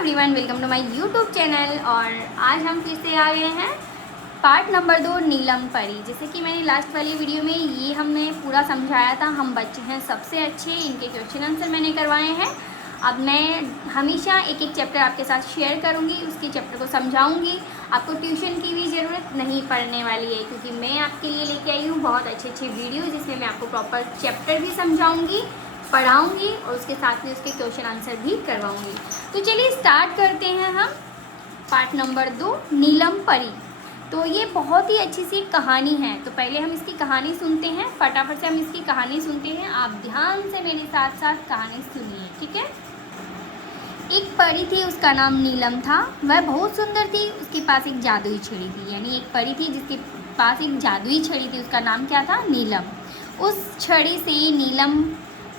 Everyone, welcome to my YouTube channel. और आज हम फिर से आ गए हैं पार्ट नंबर 2 नीलम परी। जैसे कि मैंने लास्ट वाली वीडियो में ये हमने पूरा समझाया था। हम बच्चे हैं सबसे अच्छे, इनके क्वेश्चन आंसर मैंने करवाए हैं। अब मैं हमेशा एक एक चैप्टर आपके साथ शेयर करूंगी, उसके चैप्टर को समझाऊंगी। आपको ट्यूशन की भी ज़रूरत नहीं पड़ने वाली है, क्योंकि मैं आपके लिए लेके आई हूँ बहुत अच्छे वीडियो, जिसमें मैं आपको प्रॉपर चैप्टर भी समझाऊँगी, पढ़ाऊंगी और उसके साथ में उसके क्वेश्चन आंसर भी करवाऊंगी। तो चलिए स्टार्ट करते हैं हम पार्ट नंबर 2 नीलम परी। तो ये बहुत ही अच्छी सी कहानी है। तो पहले हम इसकी कहानी सुनते हैं, फटाफट से हम इसकी कहानी सुनते हैं। आप ध्यान से मेरे साथ साथ कहानी सुनिए, ठीक है। एक परी थी, उसका नाम नीलम था। वह बहुत सुंदर थी। उसके पास एक जादुई छड़ी थी, यानी एक परी थी जिसके पास एक जादुई छड़ी थी। उसका नाम क्या था? नीलम। उस छड़ी से नीलम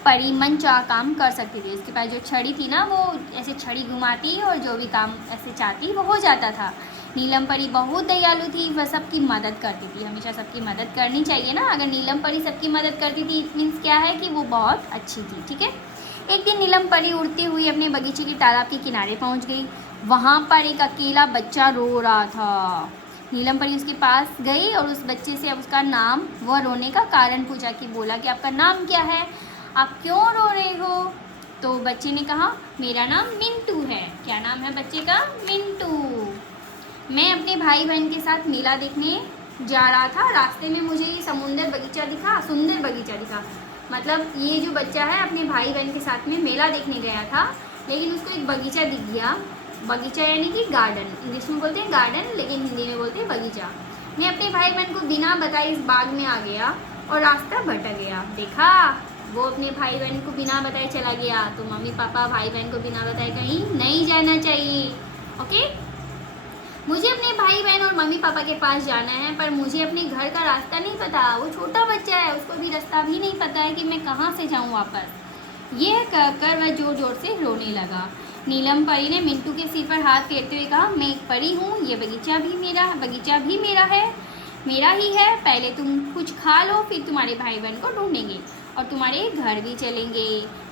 परी मनचाहा काम कर सकती थी। उसके पास जो छड़ी थी ना, वो ऐसे छड़ी घुमाती और जो भी काम ऐसे चाहती वो हो जाता था। नीलम परी बहुत दयालु थी। वह सबकी मदद करती थी। हमेशा सबकी मदद करनी चाहिए ना। अगर नीलम परी सबकी मदद करती थी, इट मीन्स क्या है कि वो बहुत अच्छी थी, ठीक है। एक दिन नीलम परी उड़ती हुई अपने बगीचे के तालाब के किनारे पहुंच गई। वहाँ पर एक अकेला बच्चा रो रहा था। नीलम परी उसके पास गई और उस बच्चे से अब उसका नाम, वह रोने का कारण पूछा कि बोला कि आपका नाम क्या है, आप क्यों रो रहे हो? तो बच्चे ने कहा मेरा नाम मिंटू है। क्या नाम है बच्चे का? मिंटू। मैं अपने भाई बहन के साथ मेला देखने जा रहा था। रास्ते में मुझे ये सुंदर बगीचा दिखा। मतलब ये जो बच्चा है अपने भाई बहन के साथ में मेला देखने गया था, लेकिन उसको एक बगीचा दिख गया। बगीचा यानी कि गार्डन, इंग्लिश में बोलते हैं गार्डन, लेकिन हिंदी में बोलते हैं बगीचा। मैं अपने भाई बहन को बिना बताए इस बाग में आ गया और रास्ता भटक गया। देखा, वो अपने भाई बहन को बिना बताए चला गया। तो मम्मी पापा भाई बहन को बिना बताए कहीं नहीं जाना चाहिए, ओके। मुझे अपने भाई बहन और मम्मी पापा के पास जाना है, पर मुझे अपने घर का रास्ता नहीं पता। वो छोटा बच्चा है, उसको भी रास्ता भी नहीं पता है कि मैं कहाँ से जाऊँ वापस। यह कहकर वह जोर जोर से रोने लगा। नीलम परी ने मिंटू के सिर पर हाथ फेरते हुए कहा, मैं एक परी हूँ, ये बगीचा भी मेरा ही है। पहले तुम कुछ खा लो, फिर तुम्हारे भाई बहन को ढूंढेंगे और तुम्हारे घर भी चलेंगे।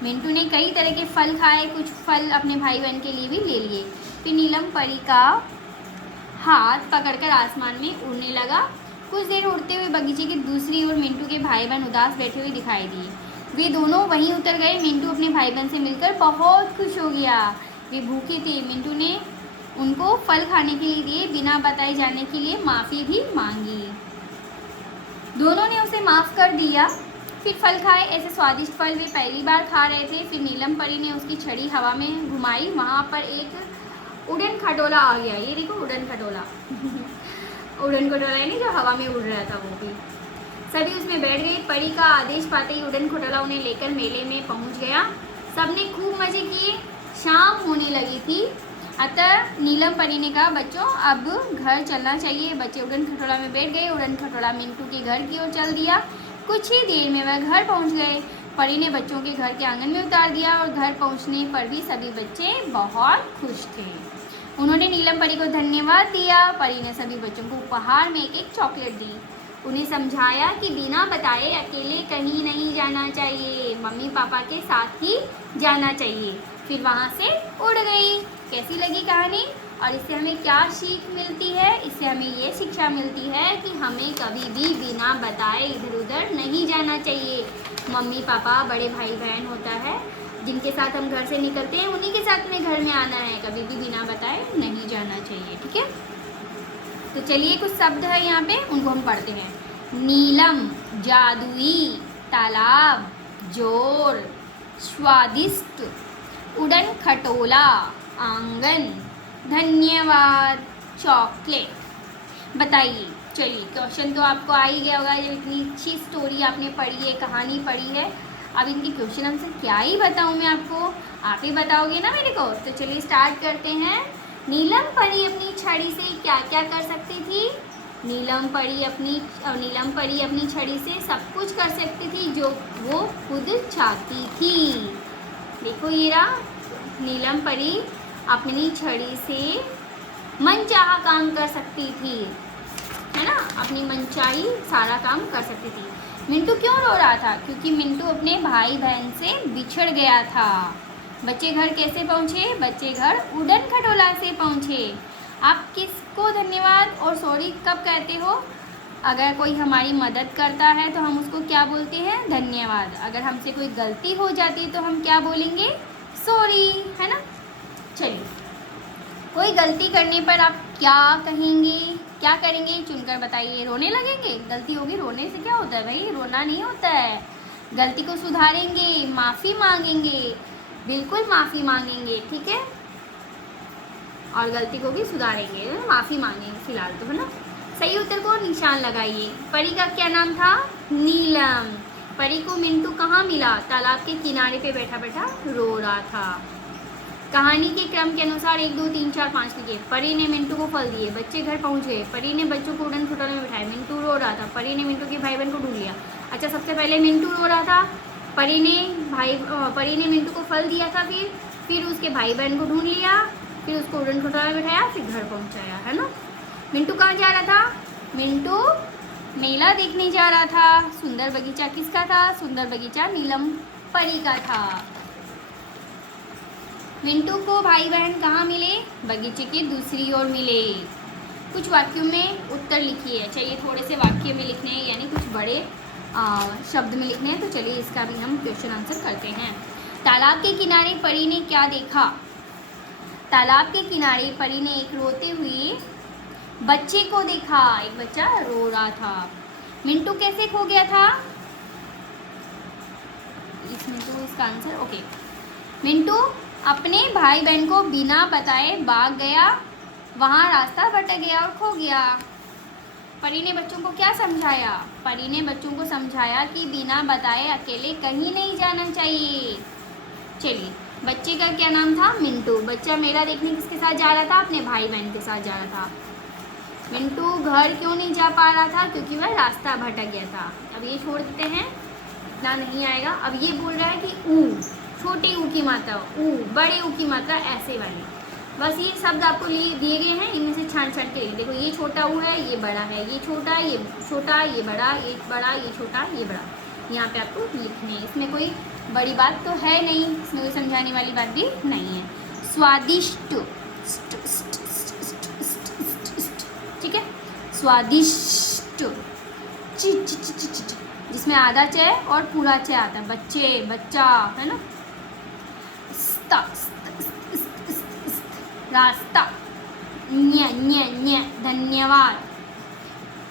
मिंटू ने कई तरह के फल खाए, कुछ फल अपने भाई बहन के लिए भी ले लिए। फिर नीलम परी का हाथ पकड़कर आसमान में उड़ने लगा। कुछ देर उड़ते हुए बगीचे की दूसरी ओर मिंटू के भाई बहन उदास बैठे हुए दिखाई दिए। वे दोनों वहीं उतर गए। मिंटू अपने भाई बहन से मिलकर बहुत खुश हो गया। वे भूखे थे। मिंटू ने उनको फल खाने के लिए दिए, बिना बताए जाने के लिए माफ़ी भी मांगी। दोनों ने उसे माफ़ कर दिया। फिर फल खाए। ऐसे स्वादिष्ट फल वे पहली बार खा रहे थे। फिर नीलम परी ने उसकी छड़ी हवा में घुमाई। वहाँ पर एक उड़न खटोला आ गया। ये देखो, उड़न खटोला उड़न खटोला है नहीं, जो हवा में उड़ रहा था वो भी। सभी उसमें बैठ गए। परी का आदेश पाते ही उड़न खटोला उन्हें लेकर मेले में पहुँच गया। सबने खूब मज़े किए। शाम होने लगी थी, अतः नीलम परी ने कहा, बच्चों अब घर चलना चाहिए। बच्चे उड़न खटोला में बैठ गए। उड़न खटोला मिंटू के घर की ओर चल दिया। कुछ ही देर में वह घर पहुंच गए। परी ने बच्चों के घर के आंगन में उतार दिया और घर पहुंचने पर भी सभी बच्चे बहुत खुश थे। उन्होंने नीलम परी को धन्यवाद दिया। परी ने सभी बच्चों को उपहार में एक एक चॉकलेट दी। उन्हें समझाया कि बिना बताए अकेले कहीं नहीं जाना चाहिए, मम्मी पापा के साथ ही जाना चाहिए। फिर वहाँ से उड़ गई। कैसी लगी कहानी? और इससे हमें क्या सीख मिलती है? इससे हमें ये शिक्षा मिलती है कि हमें कभी भी बिना बताए इधर उधर नहीं जाना चाहिए। मम्मी पापा, बड़े भाई बहन होता है, जिनके साथ हम घर से निकलते हैं, उन्हीं के साथ में घर में आना है। कभी भी बिना बताए नहीं जाना चाहिए, ठीक है। तो चलिए, कुछ शब्द है यहाँ पे, उनको हम पढ़ते हैं। नीलम, जादुई, तालाब, जोर, स्वादिष्ट, उड़न खटोला, आंगन, धन्यवाद, चॉकलेट। बताइए, चलिए, क्वेश्चन तो आपको आ ही गया होगा। जब इतनी अच्छी स्टोरी आपने पढ़ी है, कहानी पढ़ी है, अब इनके क्वेश्चन आंसर क्या ही बताऊँ मैं आपको, आप ही बताओगे ना मेरे को। तो चलिए स्टार्ट करते हैं। नीलम परी अपनी छड़ी से क्या क्या कर सकती थी? नीलम परी अपनी छड़ी से सब कुछ कर सकती थी जो वो खुद चाहती थी। देखो ये रहा, नीलम परी अपनी छड़ी से मनचाहा काम कर सकती थी, है ना। अपनी मनचाही सारा काम कर सकती थी। मिंटू क्यों रो रहा था? क्योंकि मिंटू अपने भाई बहन से बिछड़ गया था। बच्चे घर कैसे पहुँचे? बच्चे घर उड़न खटोला से पहुँचे। आप किसको धन्यवाद और सॉरी कब कहते हो? अगर कोई हमारी मदद करता है तो हम उसको क्या बोलते हैं? धन्यवाद। अगर हमसे कोई गलती हो जाती है तो हम क्या बोलेंगे? सॉरी, है ना। चलिए, कोई गलती करने पर आप क्या कहेंगे, क्या करेंगे? चुनकर बताइए। रोने लगेंगे? गलती होगी, रोने से क्या होता है भाई? रोना नहीं होता है। गलती को सुधारेंगे, माफ़ी मांगेंगे, बिल्कुल माफ़ी मांगेंगे, ठीक है। और गलती को भी सुधारेंगे, माफ़ी मांगेंगे फिलहाल तो, है ना। सही उत्तर को निशान लगाइए। परी का क्या नाम था? नीलम। परी को मिंटू कहाँ मिला? तालाब के किनारे पे बैठा बैठा रो रहा था। कहानी के क्रम के अनुसार 1 2 3 4 5 लिखिए। परी ने मिंटू को फल दिए, बच्चे घर पहुँचे, परी ने बच्चों को उड़न खटोले में बिठाया, मिंटू रो रहा था, परी ने मिंटू के भाई बहन को ढूंढ लिया। अच्छा, सबसे पहले मिंटू रो रहा था, परी ने मिंटू को फल दिया था, फिर उसके भाई बहन को ढूंढ लिया, फिर उसको उड़न खटोला में बिठाया, फिर घर पहुँचाया, है ना। मिंटू कहाँ जा रहा था? मिंटू मेला देखने जा रहा था। सुंदर बगीचा किसका था? सुंदर बगीचा नीलम परी का था। मिंटू को भाई बहन कहाँ मिले? बगीचे के दूसरी ओर मिले। कुछ वाक्यों में उत्तर लिखिए। चाहिए थोड़े से वाक्य में लिखने हैं, यानी कुछ बड़े शब्द में लिखने हैं, तो चलिए इसका भी हम क्वेश्चन आंसर करते हैं। तालाब के किनारे परी ने क्या देखा? तालाब के किनारे परी ने एक रोते हुए बच्चे को देखा। एक बच्चा रो रहा था। मिंटू कैसे खो गया था? इसमें तो इसका आंसर ओके। मिंटू अपने भाई बहन को बिना बताए भाग गया, वहाँ रास्ता भटक गया और खो गया। परी ने बच्चों को क्या समझाया? परी ने बच्चों को समझाया कि बिना बताए अकेले कहीं नहीं जाना चाहिए। चलिए, बच्चे का क्या नाम था? मिंटू। बच्चा मेला देखने किसके साथ जा रहा था? अपने भाई बहन के साथ जा रहा था। मिंटू घर क्यों नहीं जा पा रहा था? क्योंकि वह रास्ता भटक गया था। अब ये छोड़ देते हैं, इतना नहीं आएगा। अब ये बोल रहा है कि ऊ, छोटे ऊ की मात्रा ऊ, बड़े ऊ की मात्रा ऐसे वाली। बस ये शब्द आपको दिए गए हैं, इनमें से छान छान के देखो। ये छोटा ऊ है, ये बड़ा है, ये छोटा, ये छोटा, ये बड़ा, ये बड़ा, ये छोटा, ये बड़ा। यहाँ पे आपको लिखने हैं। इसमें कोई बड़ी बात तो है नहीं, इसमें कोई समझाने वाली बात भी नहीं है। स्वादिष्ट, ठीक है। स्वादिष्ट, जिसमें आधा च और पूरा च आता है। बच्चे, बच्चा, है ना। रास्ता, धन्यवाद,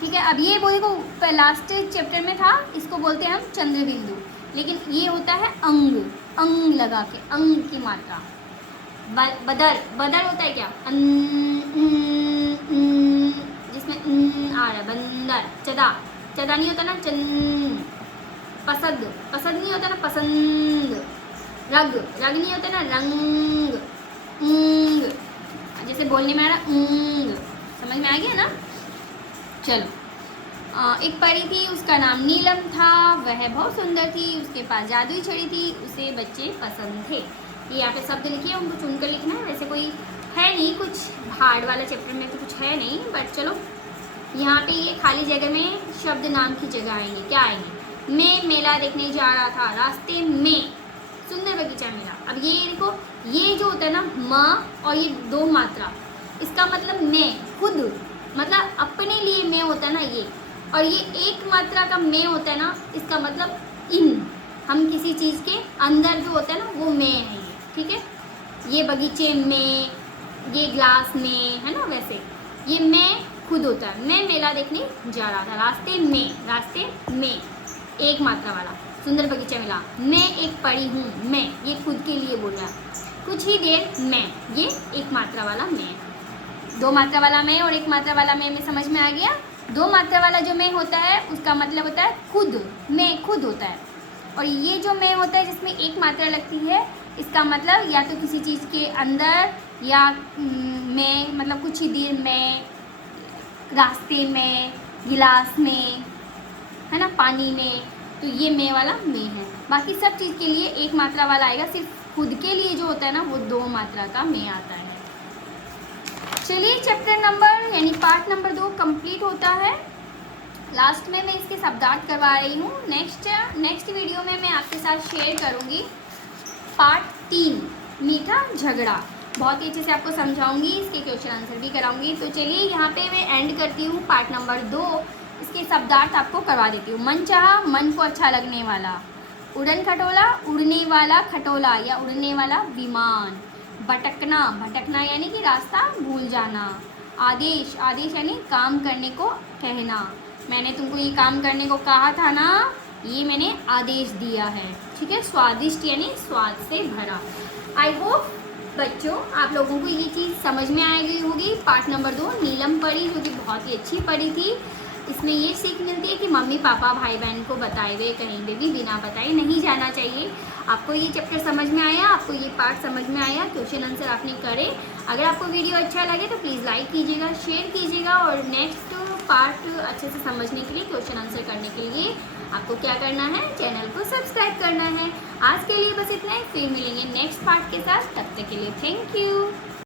ठीक है। अब ये देखो, लास्ट चैप्टर में था, इसको बोलते हैं हम चंद्र बिंदु, लेकिन ये होता है अंग, अंग लगा के, अंग की मात्रा। बदर, बदर होता है क्या? जिसमें आ रहा है, बंदर। चदा, चदा नहीं होता ना, चंद। पसंद, पसंद नहीं होता ना, पसंद। रग, रग नहीं होता ना, रंग। ऊंग, जैसे बोलने में आ रहा ऊंग, समझ में आ गया ना। चलो, एक परी थी, उसका नाम नीलम था। वह बहुत सुंदर थी, उसके पास जादुई छड़ी थी, उसे बच्चे पसंद थे। ये यहाँ पे शब्द लिखिए, उनको चुनकर लिखना है। वैसे कोई है नहीं, कुछ हार्ड वाला चैप्टर में तो कुछ है नहीं, बट चलो यहाँ पे ये खाली जगह में शब्द नाम की जगह आएंगी। क्या आएंगी? मैं मेला देखने जा रहा था, रास्ते में सुंदर बगीचा मिला। अब ये देखो, ये जो होता है ना म, और ये दो मात्रा, इसका मतलब मैं, खुद, मतलब अपने लिए मैं होता है ना ये, और ये एक मात्रा का मैं होता है ना, इसका मतलब इन, हम किसी चीज़ के अंदर जो होता है ना वो मैं है ये, ठीक है। ये बगीचे में, ये ग्लास में, है ना। वैसे ये मैं खुद होता है। मैं मेला देखने जा रहा था, रास्ते में एक मात्रा वाला सुंदर बगीचा मिला। मैं एक परी हूँ, मैं, ये खुद के लिए बोल रहा है। कुछ ही देर मैं, ये एक मात्रा वाला मैं। दो मात्रा वाला मैं और एक मात्रा वाला मैं में समझ में आ गया। दो मात्रा वाला जो मैं होता है उसका मतलब होता है खुद, मैं खुद होता है। और ये जो मैं होता है जिसमें एक मात्रा लगती है, इसका मतलब या तो किसी चीज़ के अंदर, या मैं मतलब कुछ ही देर में, रास्ते में, गिलास में, है ना, पानी में। तो ये मैं वाला मैं है। बाकी सब चीज़ के लिए एक मात्रा वाला आएगा, सिर्फ खुद के लिए जो होता है ना वो दो मात्रा का मैं आता है। चलिए, चैप्टर नंबर यानी पार्ट नंबर 2 कंप्लीट होता है। लास्ट में मैं इसके शब्दार्थ करवा रही हूँ। नेक्स्ट वीडियो में मैं आपके साथ शेयर करूँगी पार्ट 3। मीठा झगड़ा। बहुत ही अच्छे से आपको समझाऊंगी, इसके क्वेश्चन आंसर भी कराऊंगी। तो चलिए यहाँ पे मैं एंड करती हूँ पार्ट नंबर 2। इसके शब्दार्थ आपको करवा देती हूँ। मन चाहा, मन को अच्छा लगने वाला। उड़न खटोला, उड़ने वाला खटोला या उड़ने वाला विमान। भटकना, भटकना यानी कि रास्ता भूल जाना। आदेश, आदेश यानी काम करने को कहना। मैंने तुमको ये काम करने को कहा था ना, ये मैंने आदेश दिया है। ठीक है। स्वादिष्ट यानी स्वाद से भरा। आई होप बच्चों आप लोगों को ये चीज़ समझ में आ गई होगी। पार्ट नंबर 2 नीलम परी, जो कि बहुत ही अच्छी परी थी। इसमें ये सीख मिलती है कि मम्मी पापा भाई बहन को बताए हुए कहीं पे भी बिना बताए नहीं जाना चाहिए। आपको ये चैप्टर समझ में आया, आपको ये पार्ट समझ में आया, क्वेश्चन आंसर आपने करे। अगर आपको वीडियो अच्छा लगे तो प्लीज़ लाइक कीजिएगा, शेयर कीजिएगा। और नेक्स्ट पार्ट अच्छे से समझने के लिए, क्वेश्चन आंसर करने के लिए आपको क्या करना है, चैनल को सब्सक्राइब करना है। आज के लिए बस इतना ही, फिर मिलेंगे नेक्स्ट पार्ट के साथ। तब तक के लिए थैंक यू।